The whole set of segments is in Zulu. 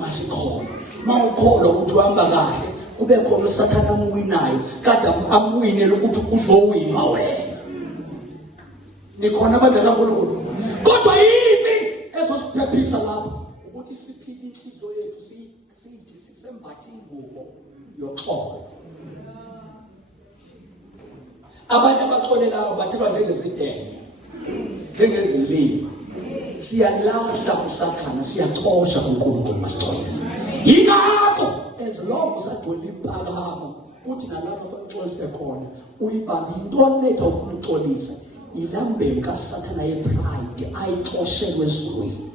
masikholwa. Mawukholwa ukuthi uhamba kahle, kube khona uSathane amwinayo, kade amwinele ukuthi uzowina wena. Nikhona abadala kaNkulunkulu. Kodwa yini ezosiphephisa lapho? Ukuthi siphile inhliziyo yethu sisembathe ingubo yoxolo. Abantu abaxolelayo bathelwa njengezidenge, njengezilima. Siyalahla uSathane, siyacosha uNkulunkulu masixolela. Yingakho as long usadwela iphakamo kuthi nalapho fanixolise khona uyibambe into letha ufuna uxolisa ilambeni kaSathane yepride ayixoshelwe ezweni.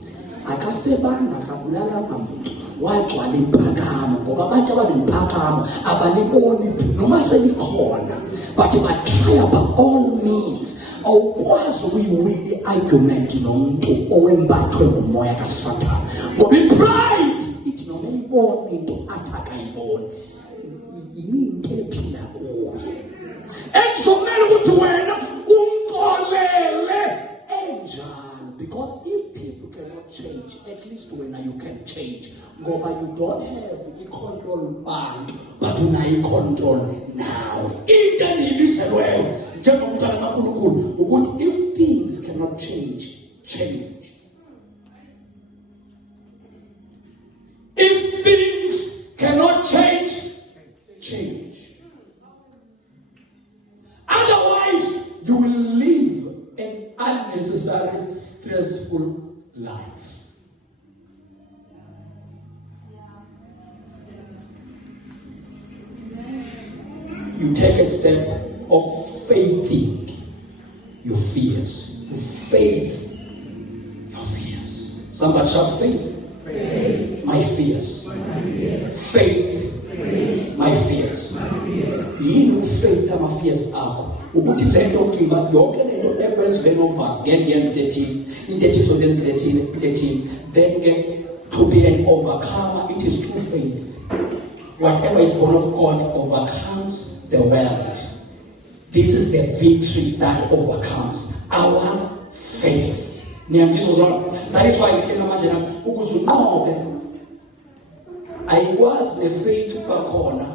Akafebanga akabulalanga muntu wagcwala iphakamo ngoba abantu abanemphakamo abaliboni noma selikhona but batry by all means awukwazi ukuyiwina argument nomuntu owembathwe ngumoya kaSathane ngoba ipride ithi noma ibone into athaka ayibone yinto ephila kuyo ekuzomela ukuthi wena umxolele enjalo because if people cannot change at least when you can change ngoba you don't have the control bantu but unayo control nawe into eniliselweyo njengomntwana kaNkulunkulu ukuthi if things cannot change. If things cannot change. Otherwise, you will live an unnecessary, stressful life. You take a step of faithing your fears. Faith your fears. Somebody shout faith. Faith. My fears. Faith. My fears. Yini faith ama fears akho ukuthi lento uqiba yonke lento ekwenziwe nova ngeyenze 13 then get to be an overcomer. It is true faith. Whatever is born of God overcomes the world. This is the victory that overcomes our faith. That is why I can imagine ukuthi unqobe ayikwazi the faith ubakhona